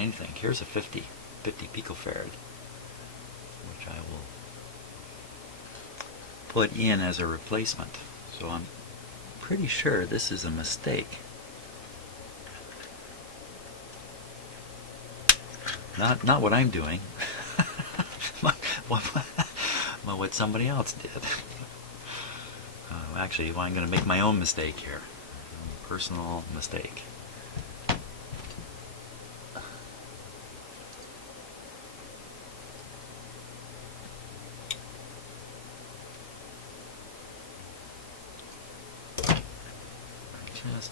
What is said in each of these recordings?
anything. Here's a 50 picofarad, which I will put in as a replacement. So I'm pretty sure this is a mistake. Not what I'm doing, what somebody else did. Actually, well, I'm going to make my own mistake here. Personal mistake. Just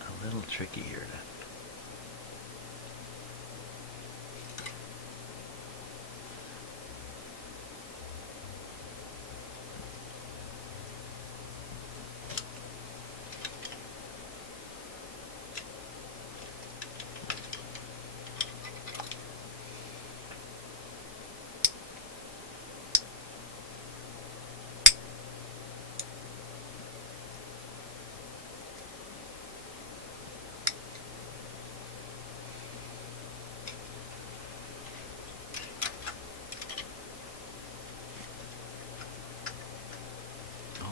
a little tricky here to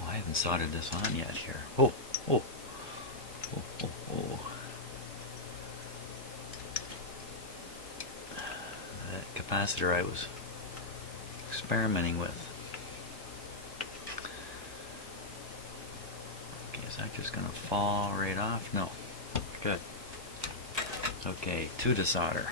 I haven't soldered this on yet here. Oh. That capacitor I was experimenting with. Okay, is that just going to fall right off? No. Good. Okay, to desolder.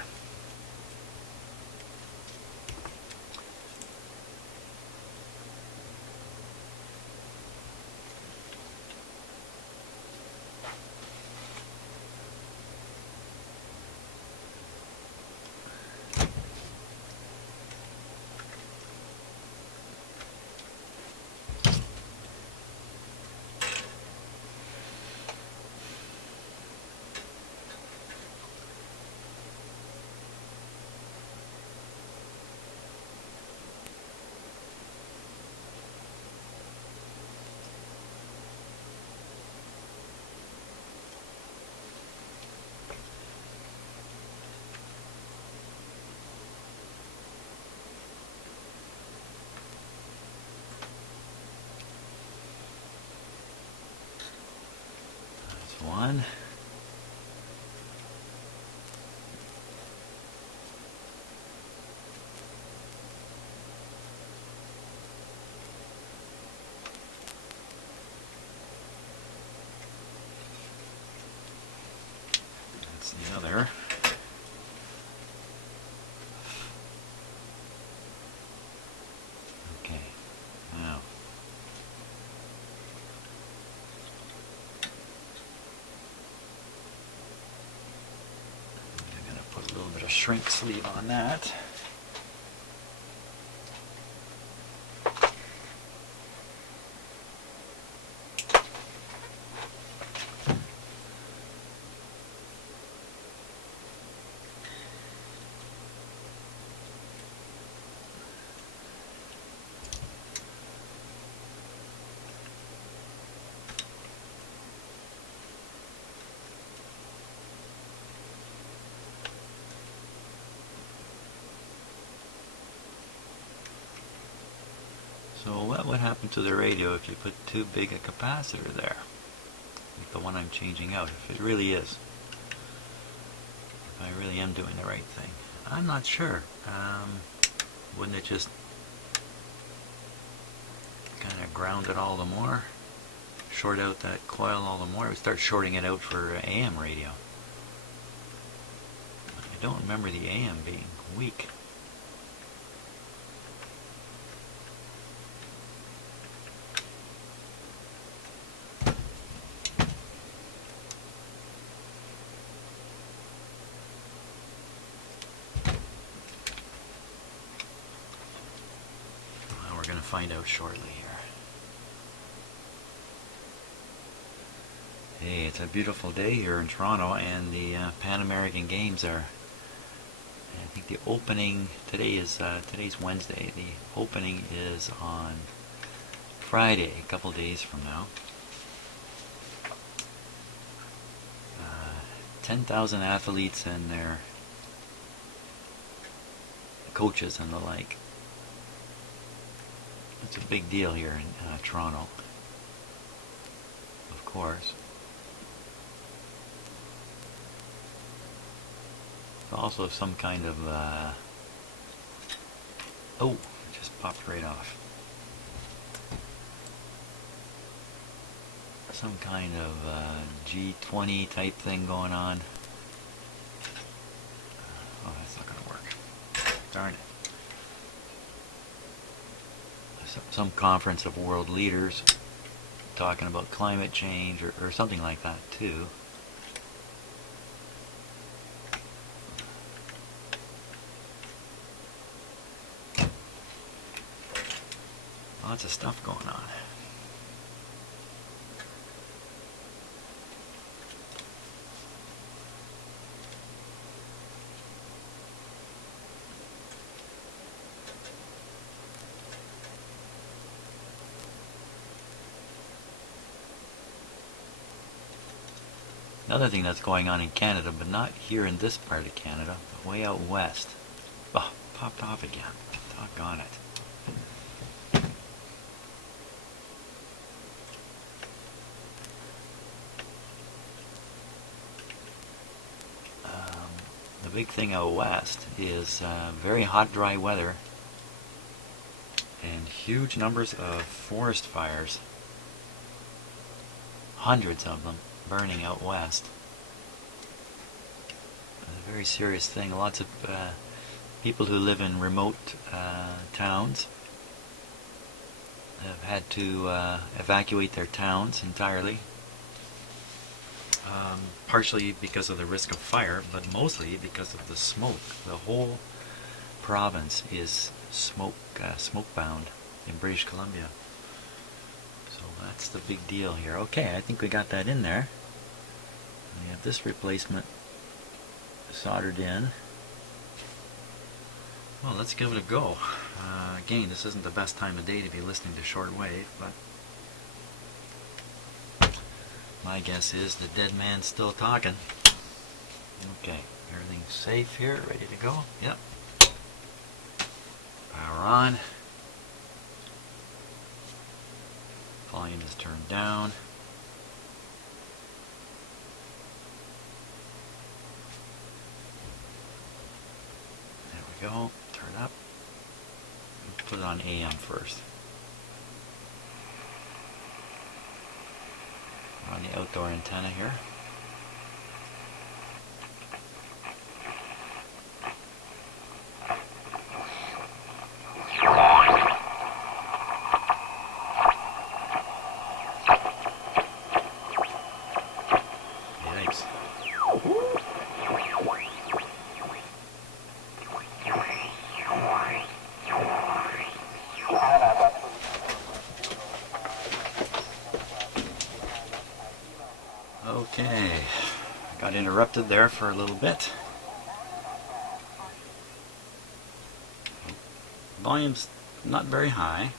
One. That's the other. Okay, now I'm going to put a little bit of shrink sleeve on that. So what would happen to the radio if you put too big a capacitor there? Like the one I'm changing out, if it really is. If I really am doing the right thing. I'm not sure. Wouldn't it just kind of ground it all the more? Short out that coil all the more? It would start shorting it out for AM radio. I don't remember the AM being weak. Find out shortly here. Hey, it's a beautiful day here in Toronto, and the Pan American Games are, I think the opening, today's Wednesday, the opening is on Friday, a couple days from now. 10,000 athletes and their coaches and the like. It's a big deal here in Toronto, of course. Also some kind of oh, it just popped right off. Some kind of G20 type thing going on. Oh, that's not going to work. Darn it. Some conference of world leaders talking about climate change or something like that too. Lots of stuff going on. Another thing that's going on in Canada, but not here in this part of Canada, but way out west. Oh, popped off again. Doggone it. The big thing out west is very hot, dry weather and huge numbers of forest fires. Hundreds of them burning out west. A very serious thing. Lots of people who live in remote towns have had to evacuate their towns entirely. Partially because of the risk of fire, but mostly because of the smoke. The whole province is smoke bound in British Columbia. So that's the big deal here. Okay, I think we got that in there. We have this replacement soldered in. Well, let's give it a go. Again, this isn't the best time of day to be listening to shortwave, but my guess is the dead man's still talking. Okay, everything's safe here, ready to go. Yep. Power on. Volume is turned down. There we go. Turn up. Put it on AM first. On the outdoor antenna here. Yikes. Okay, got interrupted there for a little bit. Volume's not very high.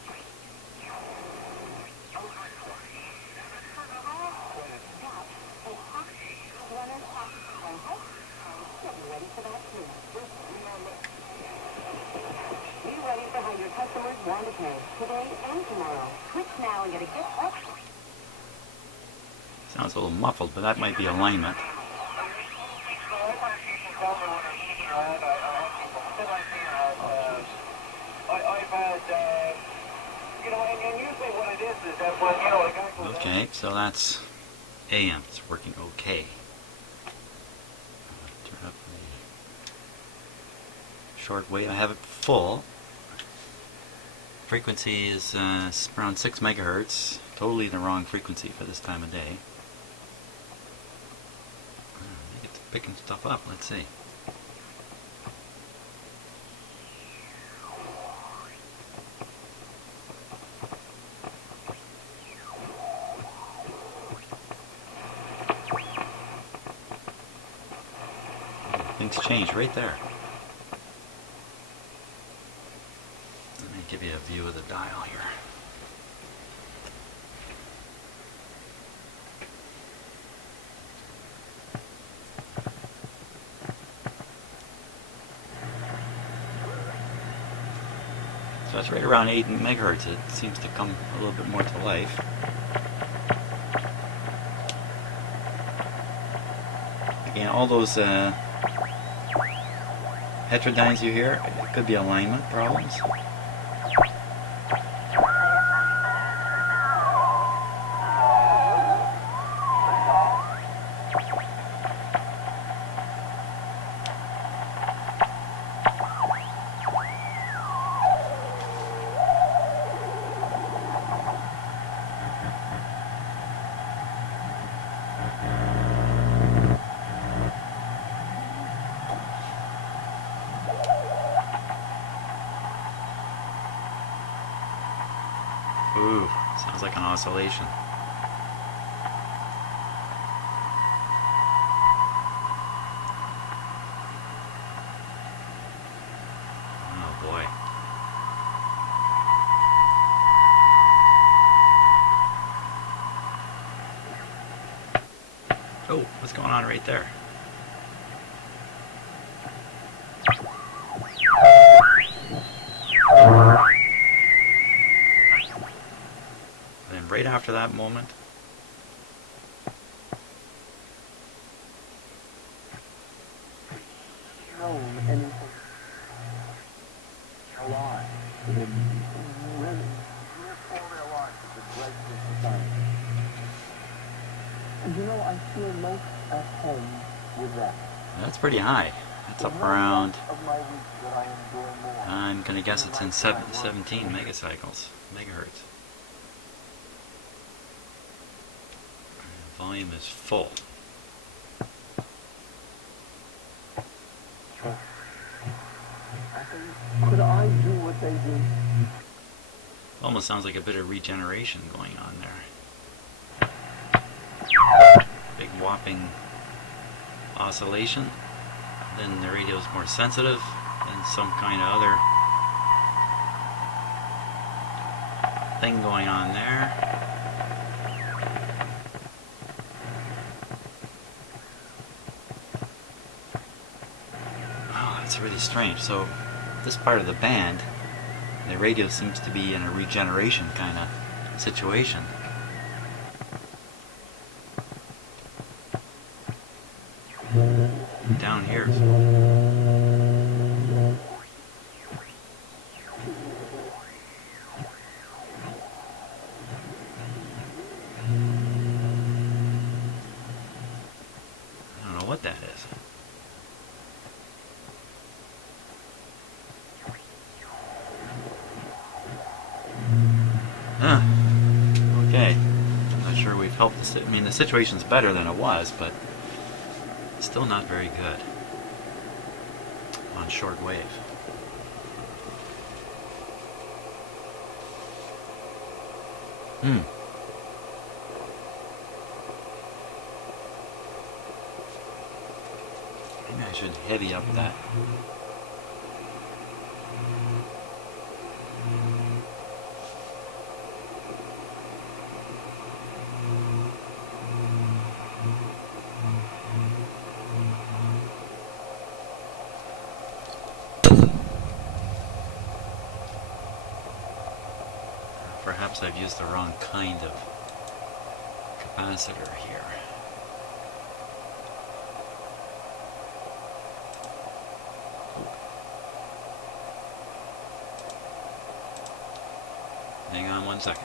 Sounds a little muffled, but that might be alignment. Okay, so that's AM. It's working okay. Turn up the shortwave. I have it full. Frequency is around 6 megahertz. Totally the wrong frequency for this time of day. It's picking stuff up. Let's see. Things change right there. Let me give you a view of the dial here. So it's right around 8 megahertz. It seems to come a little bit more to life. Again, all those heterodynes you hear, it could be alignment problems. Ooh, sounds like an oscillation. Oh boy. Oh, what's going on right there? And right after that moment, You know, I feel most at home with that. that's pretty high. That's up around, Of my week that I enjoy more. I'm going to guess it's in 17 megacycles, megahertz. Volume is full. Could I do what they do? Almost sounds like a bit of regeneration going on there. Big whopping oscillation. Then the radio's more sensitive, and some kind of other thing going on there. Oh, that's really strange. So this part of the band, the radio seems to be in a regeneration kind of situation. Down here. I don't know what that is. Okay. I'm not sure we've helped. I mean, the situation's better than it was, but still not very good on shortwave. Maybe I should heavy up that. Perhaps I've used the wrong kind of capacitor here. Hang on 1 second.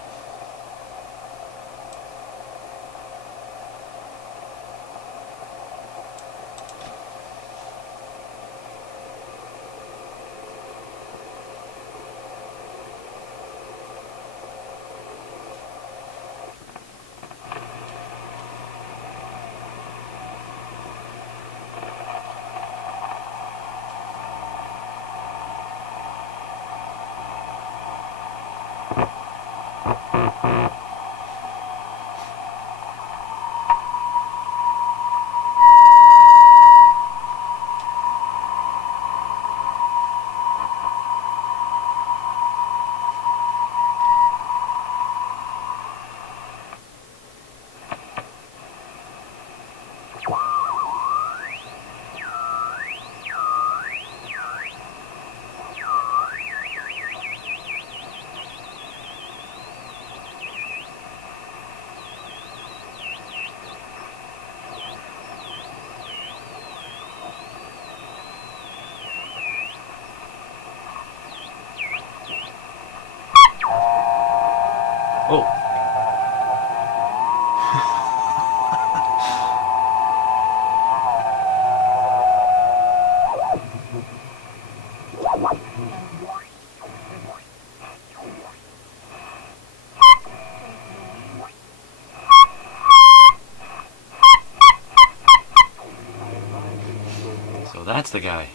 So that's the guy.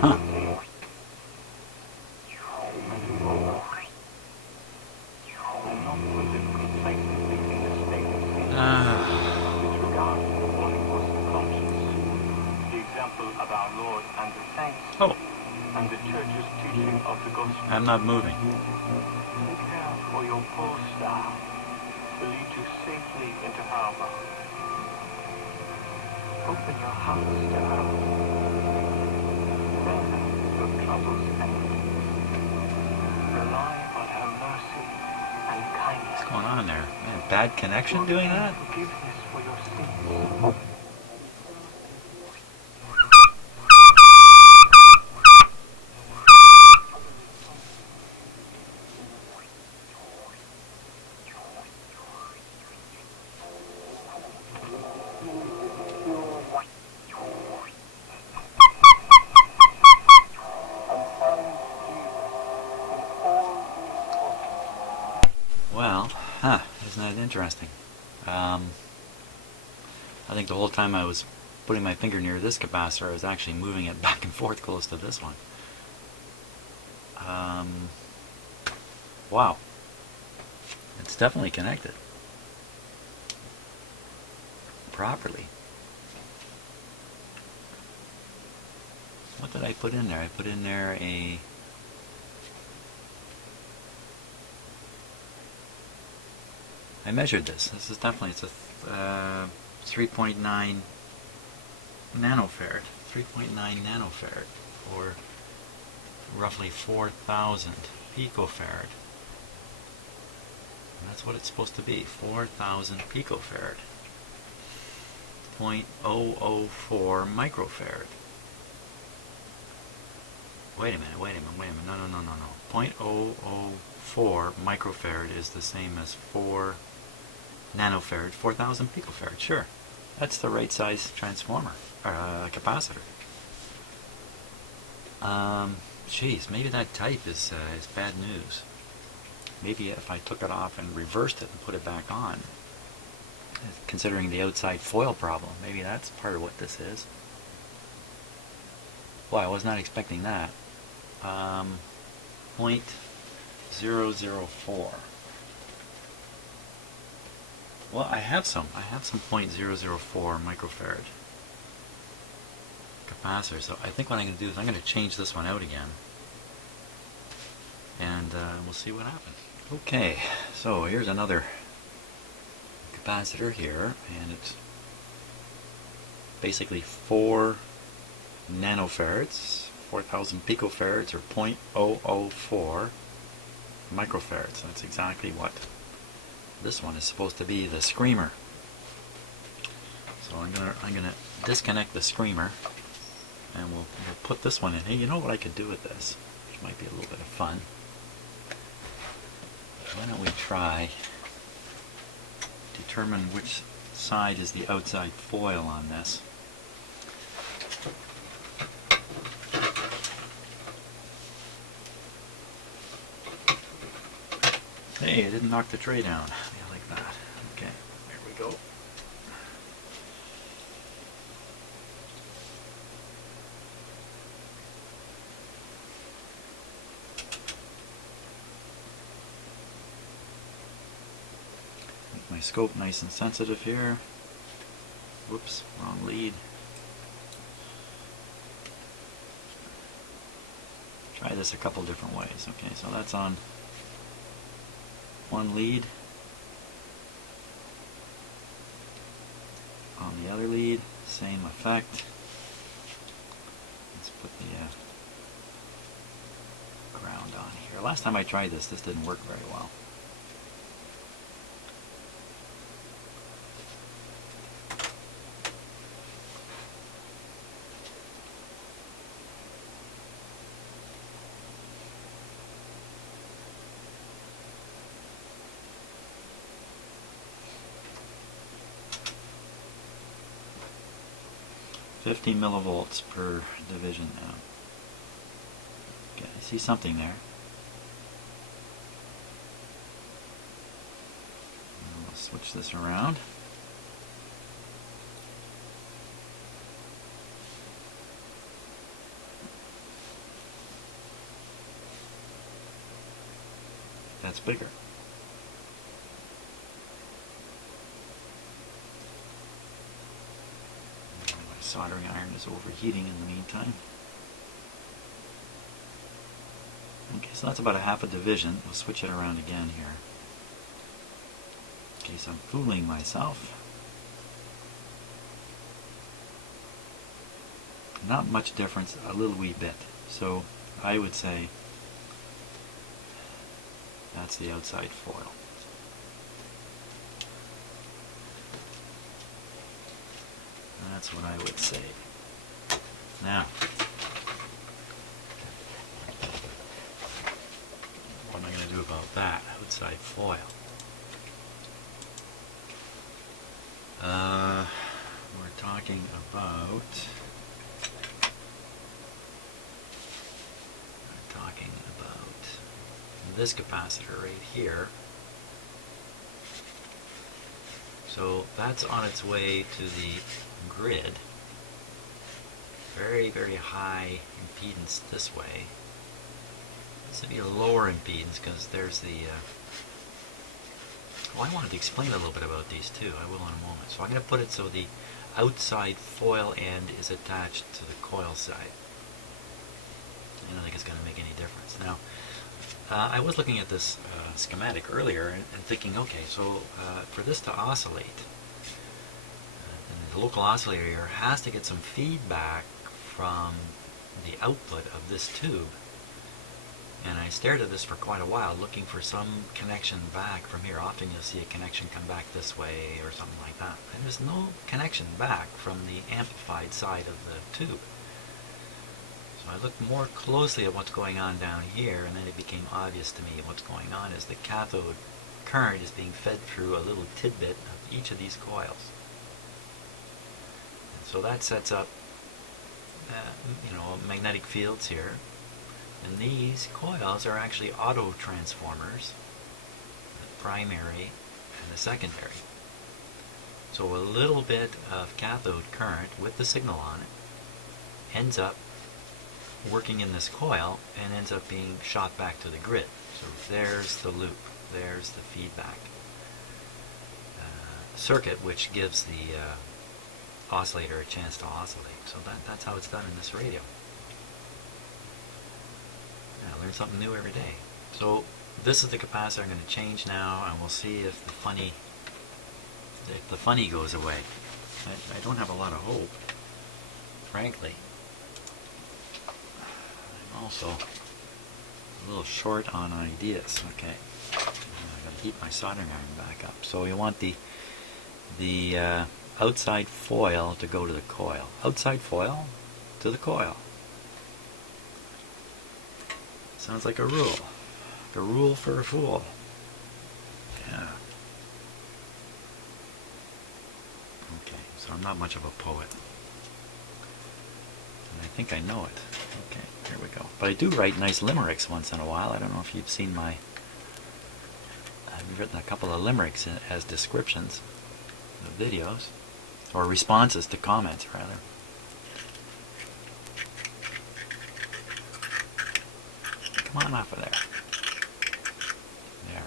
Huh. Oh. And the church's teaching of the gospel. I'm not moving. Take care for your pole star will lead you safely into harbor. Open your hearts to her. Tell her your troubles end. Rely on her mercy and kindness. What's going on there? Man, bad connection doing that? Forgiveness for your sins. Well, isn't that interesting? I think the whole time I was putting my finger near this capacitor, I was actually moving it back and forth close to this one. Wow. It's definitely connected properly. What did I put in there? I put in there I measured this. This is definitely, it's a 3.9 nanofarad. 3.9 nanofarad, or roughly 4,000 picofarad. And that's what it's supposed to be, 4,000 picofarad. 0.004 microfarad. Wait a minute, no. 0.004 microfarad is the same as 4 nanofarad, 4,000 picofarad. Sure, that's the right size transformer, or capacitor. Geez, maybe that type is bad news. Maybe if I took it off and reversed it and put it back on, considering the outside foil problem, maybe that's part of what this is. Well, I was not expecting that. 0.004. Well, I have some 0.004 microfarad capacitor. So I think what I'm going to do is I'm going to change this one out again, and we'll see what happens. Okay, so here's another capacitor here, and it's basically 4 nanofarads, 4,000 picofarads, or 0.004 microfarads. That's exactly what this one is supposed to be, the screamer. So I'm gonna disconnect the screamer, and we'll put this one in. Hey, you know what I could do with this, which might be a little bit of fun? Why don't we try determine which side is the outside foil on this. Hey, I didn't knock the tray down. I like that. Okay, there we go. Make my scope nice and sensitive here. Whoops, wrong lead. Try this a couple different ways. Okay, so that's on one lead. On the other lead, same effect. Let's put the ground on here. Last time I tried this didn't work very well. $50 millivolts per division now. Okay, I see something there. switch this around. That's bigger. My soldering iron is overheating in the meantime. Okay, so that's about a half a division. We'll switch it around again here, in case I'm fooling myself. Not much difference, a little wee bit. So I would say that's the outside foil. That's what I would say. Now, what am I going to do about that outside foil? We're talking about this capacitor right here. So that's on its way to the grid. Very, very high impedance this way. This would be a lower impedance because there's the well, I wanted to explain a little bit about these too. I will in a moment. So I'm going to put it so the outside foil end is attached to the coil side. I don't think it's going to make any difference. Now, I was looking at this schematic earlier and thinking, okay, so for this to oscillate, the local oscillator here has to get some feedback from the output of this tube. And I stared at this for quite a while, looking for some connection back from here. Often you'll see a connection come back this way or something like that. And there's no connection back from the amplified side of the tube. So I looked more closely at what's going on down here, and then it became obvious to me what's going on is the cathode current is being fed through a little tidbit of each of these coils. And so that sets up magnetic fields here. And these coils are actually auto transformers, the primary and the secondary. So a little bit of cathode current with the signal on it ends up working in this coil and ends up being shot back to the grid. So there's the loop, there's the feedback circuit, which gives the oscillator a chance to oscillate. So that's how it's done in this radio. I learn something new every day. So this is the capacitor I'm going to change now, and we'll see if the funny goes away. I don't have a lot of hope, frankly. I'm also a little short on ideas. Okay, I'm going to heat my soldering iron back up. So you want the outside foil to go to the coil. Outside foil to the coil. Sounds like a rule. Like a rule for a fool. Yeah. Okay, so I'm not much of a poet. And I think I know it. Okay, here we go. But I do write nice limericks once in a while. I don't know if you've seen my... I've written a couple of limericks as descriptions of videos. Or responses to comments, rather. Come on off of there. There.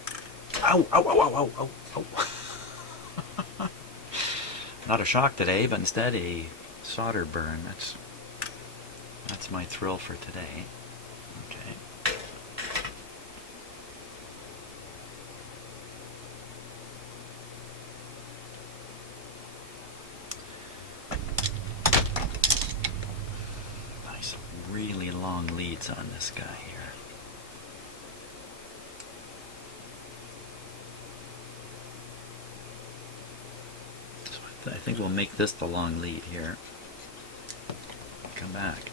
Ow, ow, ow, ow, ow, ow. Not a shock today, but instead a solder burn. That's my thrill for today. Okay. Nice, really long leads on this guy here. I think we'll make this the long lead here. Come back.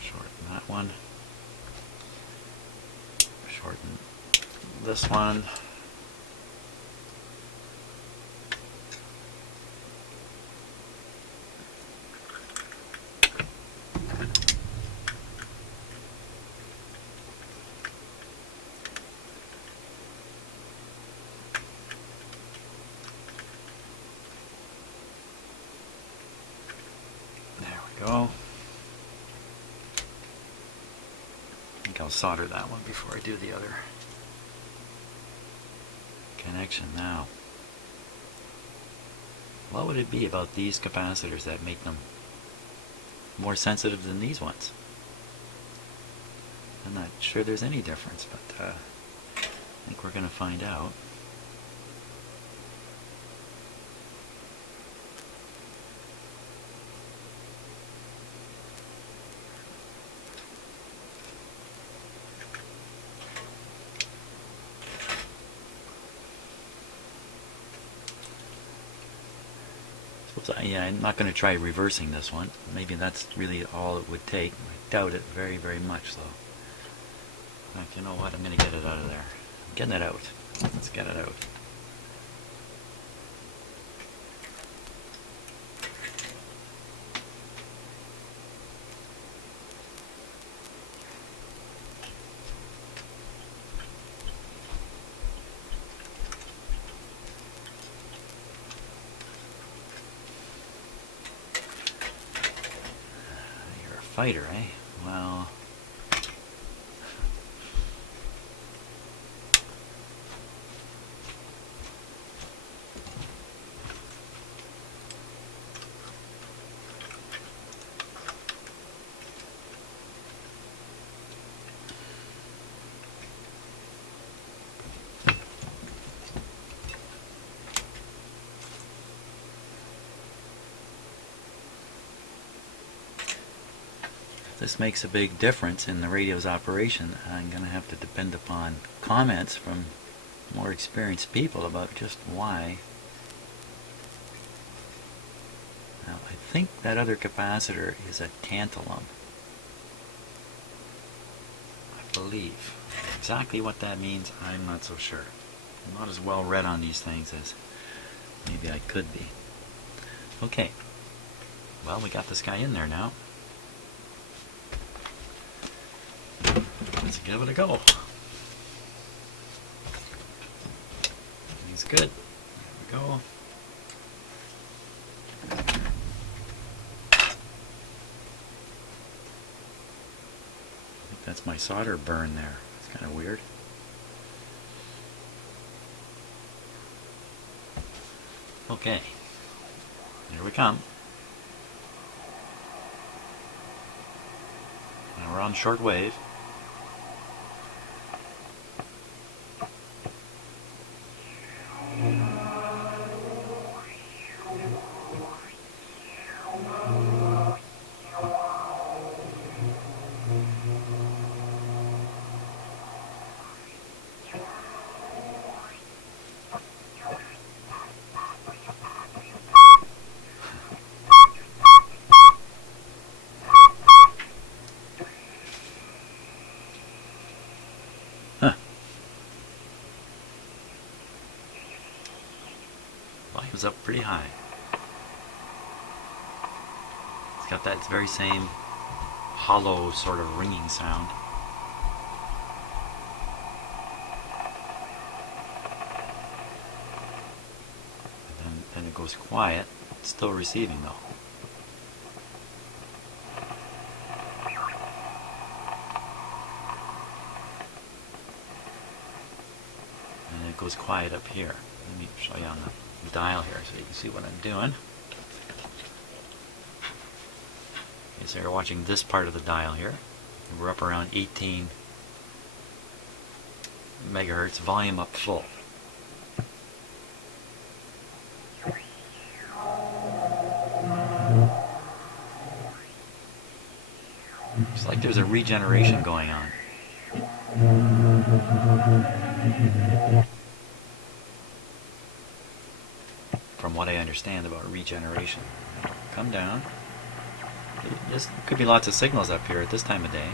Shorten that one. Shorten this one. solder that one before I do the other connection now. What would it be about these capacitors that make them more sensitive than these ones? I'm not sure there's any difference, but I think we're going to find out. Yeah, I'm not going to try reversing this one. Maybe that's really all it would take. I doubt it very, very much, though. In fact, you know what? I'm going to get it out of there. I'm getting it out. Let's get it out. Fighter, eh? Well, this makes a big difference in the radio's operation. I'm going to have to depend upon comments from more experienced people about just why. Now, I think that other capacitor is a tantalum. I believe. Exactly what that means, I'm not so sure. I'm not as well read on these things as maybe I could be. Okay. Well, we got this guy in there now. Let's give it a go. He's good. There we go. I think that's my solder burn there. It's kind of weird. Okay. Here we come. Now we're on shortwave. Volume's up pretty high. It's got that very same hollow sort of ringing sound. And then it goes quiet. It's still receiving though. And it goes quiet up here. Let me show you on the dial here so you can see what I'm doing. Okay, so you're watching this part of the dial here. We're up around 18 megahertz, volume up full. It's like there's a regeneration going on. From what I understand about regeneration. Come down. There could be lots of signals up here at this time of day.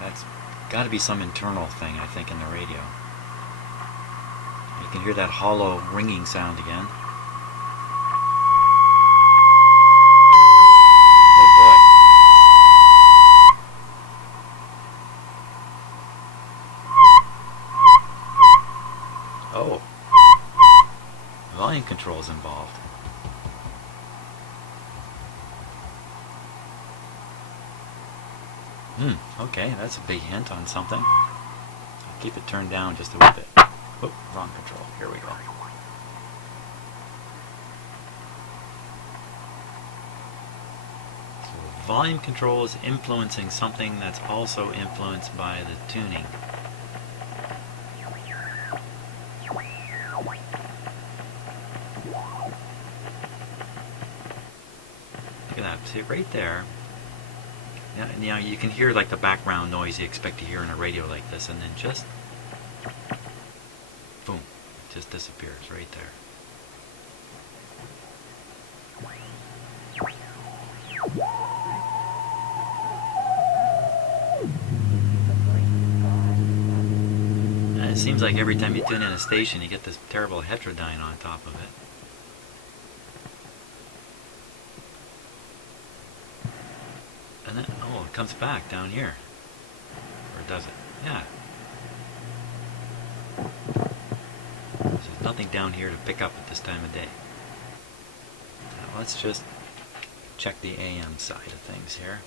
That's got to be some internal thing, I think, in the radio. You can hear that hollow ringing sound again. Oh, volume control is involved. Okay, that's a big hint on something. I'll keep it turned down just a wee bit. Oh, wrong control. Here we go. So volume control is influencing something that's also influenced by the tuning. Look at that. See, right there. Now you can hear like the background noise you expect to hear in a radio like this, and then just boom, it just disappears right there. And it seems like every time you tune in a station, you get this terrible heterodyne on top of it. And then, oh, it comes back down here. Or does it? Yeah. There's nothing down here to pick up at this time of day. Now let's just check the AM side of things here.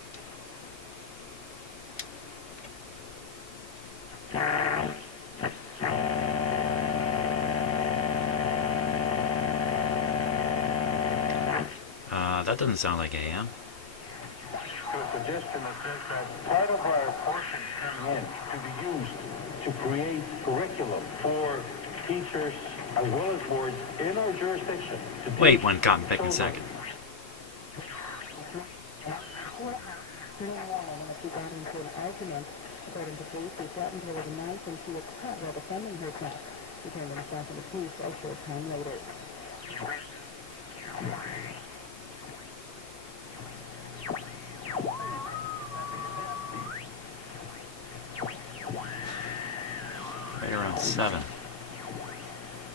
That doesn't sound like AM. The suggestion that part of our portion came in to be used to create curriculum for teachers as well as boards in our jurisdiction. Wait one second. According to police, he threatened her with a knife and she was cut while defending herself. He turned himself to the police a short time later. Right around 7.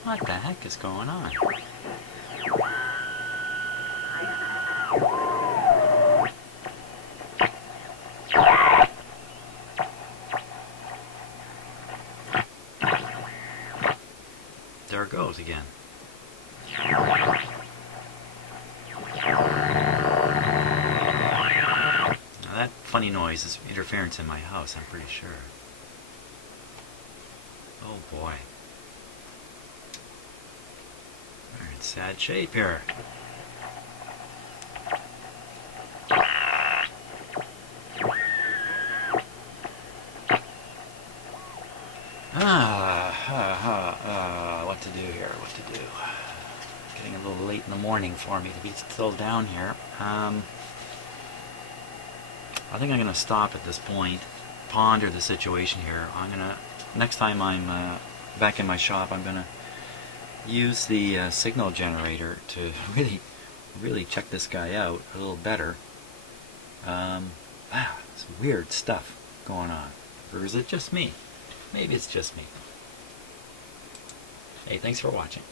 What the heck is going on? There it goes again. Now that funny noise is interference in my house, I'm pretty sure. Oh boy. We're in sad shape here. What to do here? What to do? Getting a little late in the morning for me to be still down here. I think I'm going to stop at this point, ponder the situation here. Next time I'm back in my shop, I'm going to use the signal generator to really check this guy out a little better. Wow, some weird stuff going on. Or is it just me? Maybe it's just me. Hey, thanks for watching.